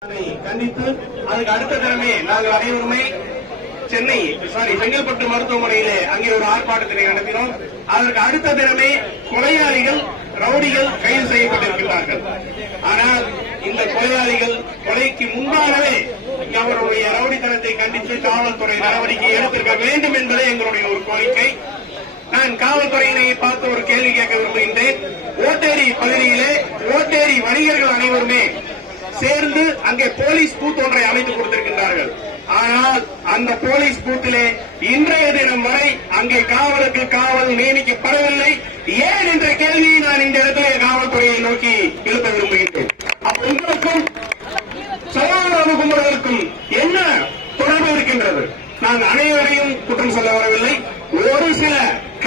கண்டித்து அதுக்கு அடுத்த தினமே நாங்கள் அனைவருமே செங்கல்பட்டு மருத்துவமனையிலே அங்கே ஒரு ஆர்ப்பாட்டத்தினை நடத்தினோம். அதற்கு அடுத்த தினமே கொலையாளிகள் ரவுடிகள் கைது செய்யப்பட்டிருக்கிறார்கள். ஆனால் இந்த கொலையாளிகள் கொலைக்கு முன்பாகவே அவருடைய ரவுடித்தனத்தை கண்டித்து காவல்துறை நடவடிக்கை எடுத்திருக்க வேண்டும் என்பதே எங்களுடைய ஒரு கோரிக்கை. நான் காவல்துறையினை பார்த்து ஒரு கேள்வி கேட்க விரும்புகின்றேன். ஓட்டேரி பகுதியிலே ஓட்டேரி வணிகர்கள் அனைவருமே சேர்ந்து அங்கே போலீஸ் பூத் ஒன்றை அமைத்துக் கொடுத்திருக்கின்றார்கள். ஆனால் அந்த போலீஸ் பூத்திலே இன்றைய தினம் வரை அங்கே காவலுக்கு காவல் நியமிக்கப்படவில்லை. ஏன் என்ற கேள்வியை நான் இந்த இடத்திலே காவல்துறையை நோக்கி எழுப்ப விரும்புகின்றேன். உங்களுக்கும் சோழராம கும்பர்களுக்கும் என்ன தொடர்பு இருக்கின்றது? நான் அனைவரையும் குற்றம் சொல்ல வரவில்லை. ஒரு சில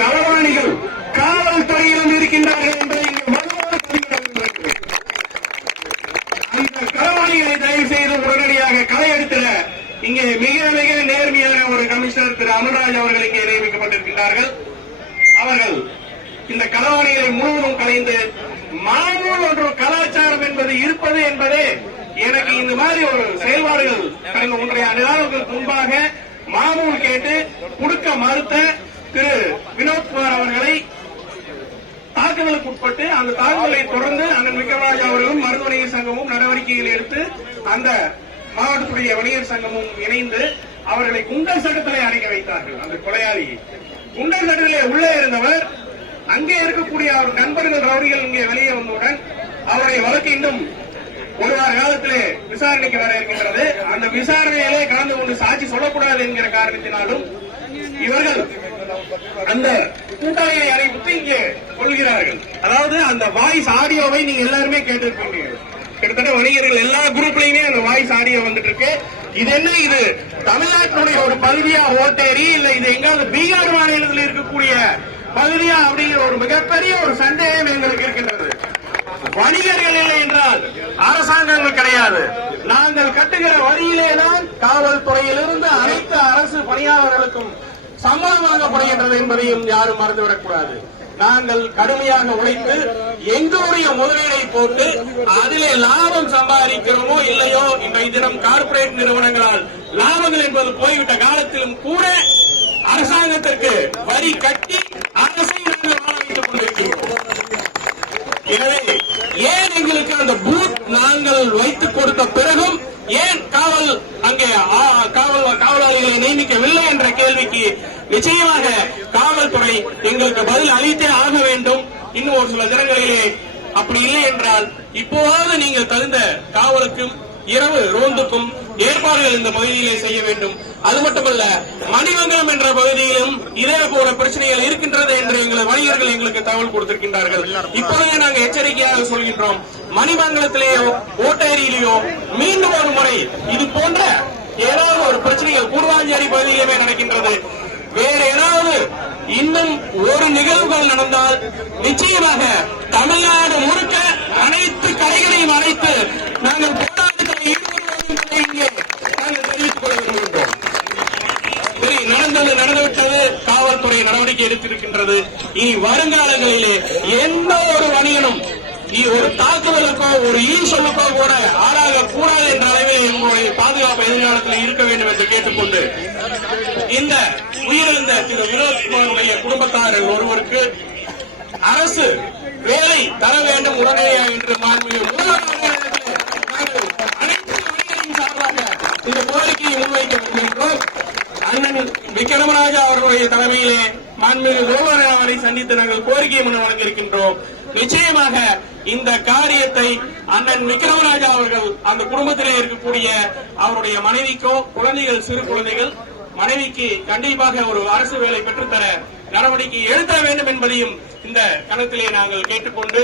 களவாணிகள் காவல்துறையிலும் இருக்கின்றார்கள் என்பதை அந்த களவாணிகளை தயவு செய்து உடனடியாக களையெடுத்திட இங்கே மிக மிக நேர்மையான ஒரு கமிஷனர் திரு அமல்ராஜ் அவர்கள் இங்கே நியமிக்கப்பட்டிருக்கிறார்கள். அவர்கள் இந்த களவாணிகளை முழுவதும் கலைந்து மாமூல் ஒன்று கலாச்சாரம் என்பது இருப்பது என்பதே எனக்கு இந்த மாதிரி ஒரு செயல்பாடுகள் கடந்த 1.5 ஆண்டுகளுக்கு முன்பாக மாமூல் கேட்டு கொடுக்க மறுத்த திரு வினோத்குமார் அவர்களை தாக்குதலுக்கு உட்பட்டு அந்த தாக்குதலை தொடர்ந்து அண்ணன் விக்ரமராஜா அவர்களும் மருந்து வணிகர் சங்கமும் நடவடிக்கைகள் எடுத்து அந்த மாவட்டத்துடைய வணிகர் சங்கமும் இணைந்து அவர்களை குண்டர் சட்டத்திலே அடைக்க வைத்தார்கள். அந்த கொலையாளி குண்டர் சட்டத்திலே உள்ளே இருந்தவர் அங்கே இருக்கக்கூடிய அவர் நண்பர்கள் ரவுடிகள் இங்கே வெளியே வந்தவுடன் அவருடைய வழக்கு இன்னும் 1 வார காலத்திலே விசாரணைக்கு வர இருக்கின்றது. அந்த விசாரணையிலே கலந்து கொண்டு சாட்சி சொல்லக்கூடாது என்கிற காரணத்தினாலும் இவர்கள் அந்த கூட்டாளியை அறிவித்து இங்கே சொல்கிறார்கள். அதாவது அந்த வாய்ஸ் ஆடியோவை நீங்க எல்லாருமே கேட்டிருப்பீங்க. கிட்டத்தட்ட வணிகர்கள் எல்லா குரூப்லயுமே அந்த வாய்ஸ் ஆடியோ வந்துட்டு இருக்கு. இது என்ன, இது தமிழ்நாட்டினுடைய ஒரு பகுதியா ஓட்டேரி இல்ல இது எங்காவது பீகார் மாநிலத்தில் இருக்கக்கூடிய பகுதியா அப்படிங்கிற ஒரு மிகப்பெரிய ஒரு சந்தேகம் எங்களுக்கு இருக்கின்றது. வணிகர்கள் இல்லை என்றால் அரசாங்கங்கள் கிடையாது. நாங்கள் கட்டுகிற வரியிலேதான் காவல்துறையிலிருந்து அனைத்து அரசு பணியாளர்களுக்கும் சம்பளம் வழங்கப்படுகின்றது என்பதையும் யாரும் மறந்துவிடக்கூடாது. நாங்கள் கடுமையாக உழைத்து எங்களுடைய முதலீடை போட்டு அதிலே லாபம் சம்பாதிக்கிறோமோ இல்லையோ, இன்றைய தினம் கார்ப்பரேட் நிறுவனங்களால் லாபங்கள் என்பது போய்விட்ட காலத்திலும் கூட அரசாங்கத்திற்கு வரி கட்டி அரசை நாங்கள் வாழ வைத்துக் கொண்டிருக்கிறோம். எனவே ஏன் எங்களுக்கு அந்த பூத் நாங்கள் வைத்துக் கொடுத்த பிறகும் ஏன் அங்கே காவலாளிகளை நியமிக்கவில்லை என்ற கேள்விக்கு நிச்சயமாக காவல்துறை எங்களுக்கு பதில் அளித்தே ஆக வேண்டும். இன்னும் ஒரு சில தினங்களிலே அப்படி இல்லை என்றால் இப்போதாவது நீங்கள் தகுந்த காவலுக்கும் இரவு ரோந்துக்கும் ஏற்பாடுகள் இந்த பகுதியிலே செய்ய வேண்டும். அது மட்டுமல்ல, மணிமங்கலம் என்ற பகுதியிலும் இதே போல பிரச்சனைகள் இருக்கின்றது என்று எங்கள் வணிகர்கள் எங்களுக்கு தகவல் கொடுத்திருக்கின்றார்கள். இப்போதே நாங்கள் எச்சரிக்கையாக சொல்கின்றோம், மணிமங்கலத்திலேயோ ஓட்டேரியிலேயோ மீண்டும் ஒரு முறை இது போன்ற ஏதாவது ஒரு பிரச்சனைகள் கூடுவாஞ்சேரி பகுதியிலுமே நடக்கின்றது. வேற ஏதாவது இன்னும் ஒரு நிகழ்வுகள் நடந்தால் நிச்சயமாக தமிழ்நாடு முழுக்க அனைத்து கடைகளையும் அழைத்து நாங்கள் போராட்டத்தில் ஈடுபடுவோம் என்பதை இங்கே நாங்கள் தெரிவித்துக் கொள்ள விரும்புகின்றோம். சரி, நடந்துவிட்டது. காவல்துறை நடவடிக்கை எடுத்திருக்கின்றது. இனி வருங்காலங்களிலே எந்த ஒரு வணிகனும் ஒரு தாக்குதலுக்கோ ஒரு சொல்லுக்கோ கூட ஆளாக கூடாது என்ற அளவில் எங்களுடைய பாதுகாப்பு எதிர்காலத்தில் இருக்க வேண்டும் என்று கேட்டுக்கொண்டு இந்த உயிரிழந்த திரு வினோத்குமாருடைய குடும்பத்தாரர் ஒருவருக்கு அரசு வேலை தர வேண்டும் உடனடியாக என்று அனைத்து வணிகரின் சார்பாக இந்த கோரிக்கையை முன்வைக்க விரும்புகின்றோம். அண்ணன் விக்ரமராஜா அவர்களுடைய தலைமையிலே மாண்புமிகு கோபாலன் அவரை சந்தித்து நாங்கள் கோரிக்கை மனு வழங்கியிருக்கின்றோம். நிச்சயமாக இந்த காரியத்தை அண்ணன் விக்ரமராஜா அவர்கள் அந்த குடும்பத்திலே இருக்கக்கூடிய அவருடைய மனைவிக்கோ குழந்தைகள் சிறு குழந்தைகள் மனைவிக்கு கண்டிப்பாக ஒரு அரசு வேலை பெற்றுத்தர நடவடிக்கை எடுக்க வேண்டும் என்பதையும் இந்த கணத்திலே நாங்கள் கேட்டுக்கொண்டு,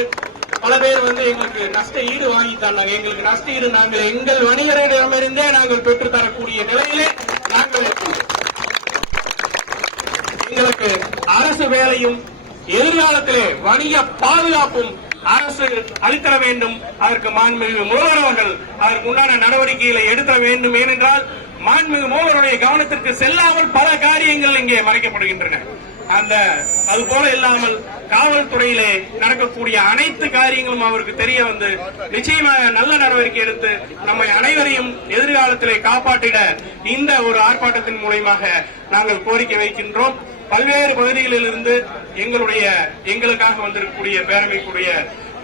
பல பேர் எங்களுக்கு நஷ்ட ஈடு வாங்கித்தாங்க. எங்களுக்கு நஷ்ட ஈடு நாங்கள் எங்கள் வணிகரிடமிருந்தே நாங்கள் பெற்றுத்தரக்கூடிய நிலையிலே நாங்கள் எங்களுக்கு அரசு வேலையும் எதிர்காலத்திலே வணிக பாதுகாப்பும் அரசு அளித்தர வேண்டும். அதற்கு மாண்புமிகு முதல்வர் அவர்கள் அதற்கு உண்டான நடவடிக்கைகளை எடுக்க வேண்டும். ஏனென்றால் மாண்புமிகு முதல்வருடைய கவனத்திற்கு செல்லாமல் பல காரியங்கள் இங்கே மறைக்கப்படுகின்றன. அது போல இல்லாமல் காவல்துறையிலே நடக்கக்கூடிய அனைத்து காரியங்களும் அவருக்கு தெரிய வந்து நிச்சயமாக நல்ல நடவடிக்கை எடுத்து நம்மை அனைவரையும் எதிர்காலத்திலே காப்பாற்றிட இந்த ஒரு ஆர்ப்பாட்டத்தின் மூலமாக நாங்கள் கோரிக்கை வைக்கின்றோம். பல்வேறு பகுதிகளில் இருந்து எங்களுக்காக வந்திருக்கக்கூடிய பேரவைக்குரிய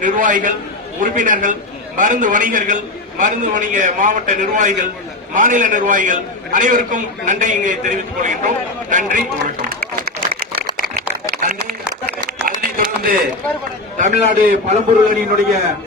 நிர்வாகிகள், உறுப்பினர்கள், மருந்து வணிகர்கள், மருந்து வணிக மாவட்ட நிர்வாகிகள், மாநில நிர்வாகிகள் அனைவருக்கும் நன்றி இங்கே தெரிவித்துக் கொள்கின்றோம். நன்றி, வணக்கம். அதனைத் தொடர்ந்து தமிழ்நாடு பழம்பொருள் அணியினுடைய